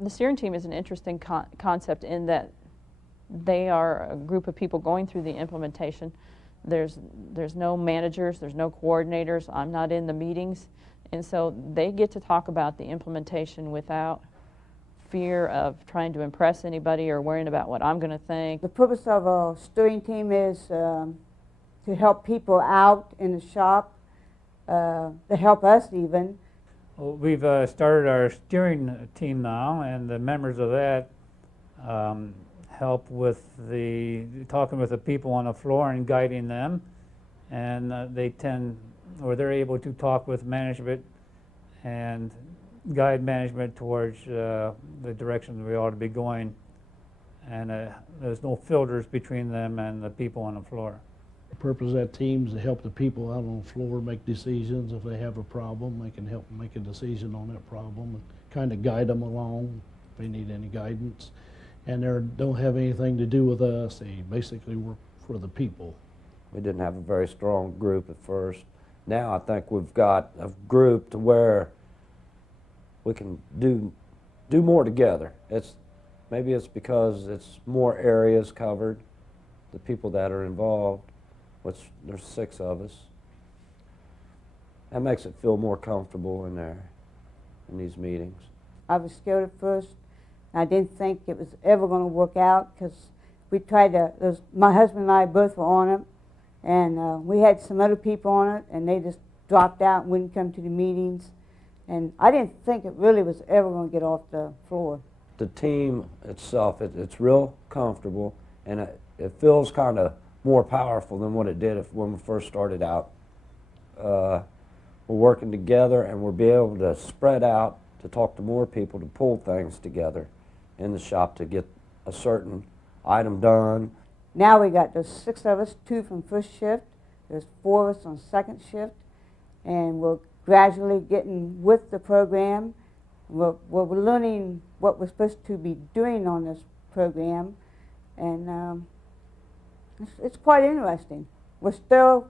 The steering team is an interesting concept in that they are a group of people going through the implementation. There's no managers, there's no coordinators, I'm not in the meetings, and so they get to talk about the implementation without fear of trying to impress anybody or worrying about what I'm going to think. The purpose of a steering team is to help people out in the shop, to help us even. Well, we've started our steering team now, and the members of that help with talking with the people on the floor and guiding them, and they're able to talk with management and guide management towards the direction we ought to be going, and there's no filters between them and the people on the floor. The purpose of that team is to help the people out on the floor make decisions. If they have a problem, they can help them make a decision on that problem and kind of guide them along if they need any guidance. And they don't have anything to do with us. They basically work for the people. We didn't have a very strong group at first. Now I think we've got a group to where we can do more together. Maybe it's because it's more areas covered, the people that are involved, which there's 6 of us. That makes it feel more comfortable in there, in these meetings. I was scared at first. I didn't think it was ever going to work out because we tried to, my husband and I both were on it, and we had some other people on it, and they just dropped out and wouldn't come to the meetings. And I didn't think it really was ever going to get off the floor. The team itself, it's real comfortable, and it feels kind of more powerful than what it did when we first started out. We're working together, and we'll be able to spread out to talk to more people, to pull things together in the shop to get a certain item done. Now we got, there's 6 of us, 2 from first shift, there's 4 of us on second shift, and we're gradually getting with the program. We're learning what we're supposed to be doing on this program, and it's quite interesting. We're still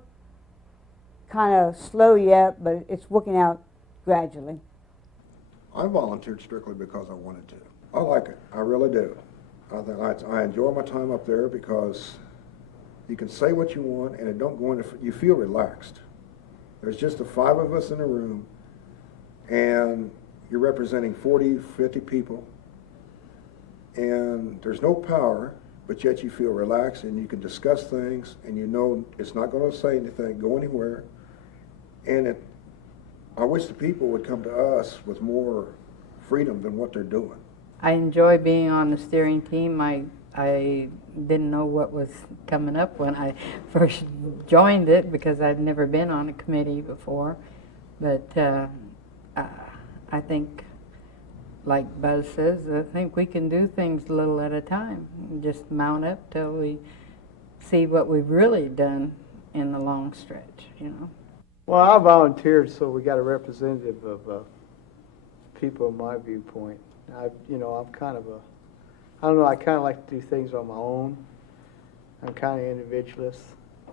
kind of slow yet, but it's working out gradually. I volunteered strictly because I wanted to. I like it. I really do. I enjoy my time up there because you can say what you want and it don't go into, you feel relaxed. There's just the 5 of us in a room and you're representing 40, 50 people and there's no power, but yet you feel relaxed and you can discuss things and you know it's not going to say anything, go anywhere. And I wish the people would come to us with more freedom than what they're doing. I enjoy being on the steering team. I didn't know what was coming up when I first joined it because I'd never been on a committee before. But I think, like Buzz says, I think we can do things a little at a time. Just mount up till we see what we've really done in the long stretch, you know. Well, I volunteered, so we got a representative of people in my viewpoint. I'm kind of I don't know, I kind of like to do things on my own. I'm kind of individualist.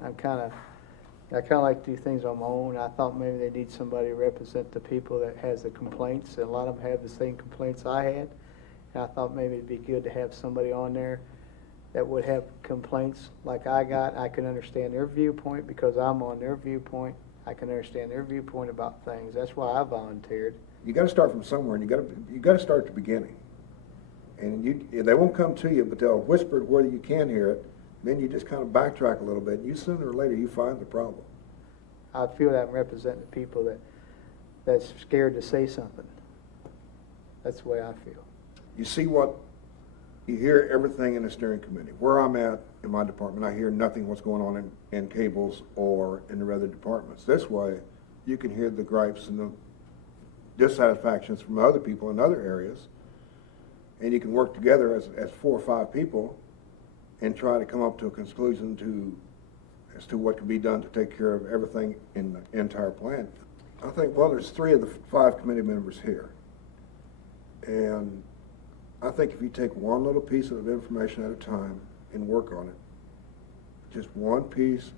I kind of like to do things on my own. I thought maybe they need somebody to represent the people that has the complaints, and a lot of them have the same complaints I had. And I thought maybe it'd be good to have somebody on there that would have complaints like I got. I can understand their viewpoint because I'm on their viewpoint. I can understand their viewpoint about things. That's why I volunteered. You got to start from somewhere, and you got to start at the beginning. And they won't come to you, but they'll whisper it where you can hear it. Then you just kind of backtrack a little bit, and sooner or later you find the problem. I feel that I'm representing the people that's scared to say something. That's the way I feel. You hear everything in the steering committee. Where I'm at in my department, I hear nothing what's going on in cables or in the other departments. This way, you can hear the gripes and the dissatisfactions from other people in other areas, and you can work together as 4 or 5 people and try to come up to a conclusion as to what can be done to take care of everything in the entire plant. I think, well, there's 3 of the 5 committee members here, and I think if you take one little piece of information at a time and work on it, just one piece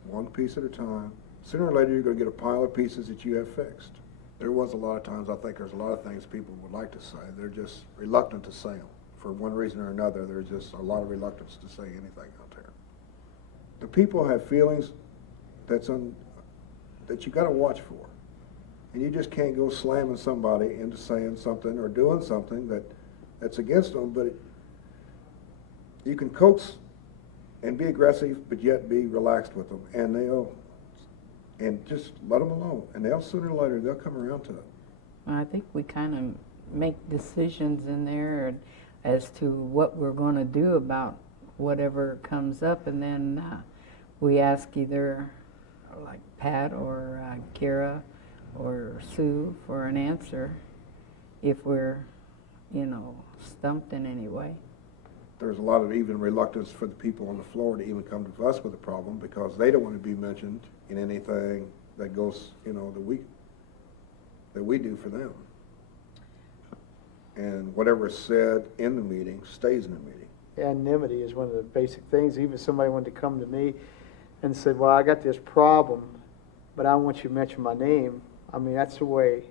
at a time, sooner or later you're going to get a pile of pieces that you have fixed. There was a lot of times, I think there's a lot of things people would like to say. They're just reluctant to say them. For one reason or another, there's just a lot of reluctance to say anything out there. The people have feelings that you got to watch for. And you just can't go slamming somebody into saying something or doing something that's against them, but you can coax and be aggressive, but yet be relaxed with them, and just let them alone, and sooner or later they'll come around to it. I think we kind of make decisions in there as to what we're going to do about whatever comes up, and then we ask either like Pat or Kira or Sue for an answer if we're, stumped in any way. There's a lot of even reluctance for the people on the floor to even come to us with a problem because they don't want to be mentioned in anything that goes, that we do for them. And whatever is said in the meeting stays in the meeting. Anonymity is one of the basic things. Even if somebody wanted to come to me and said, well, I got this problem, but I don't want you to mention my name. I mean, that's the way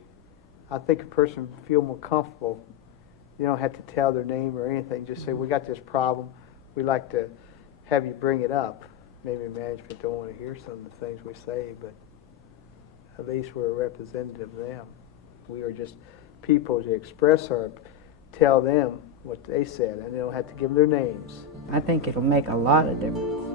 I think a person would feel more comfortable. You don't have to tell their name or anything. Just say, we got this problem. We'd like to have you bring it up. Maybe management don't want to hear some of the things we say, but at least we're a representative of them. We are just people to express tell them what they said, and they don't have to give them their names. I think it'll make a lot of difference.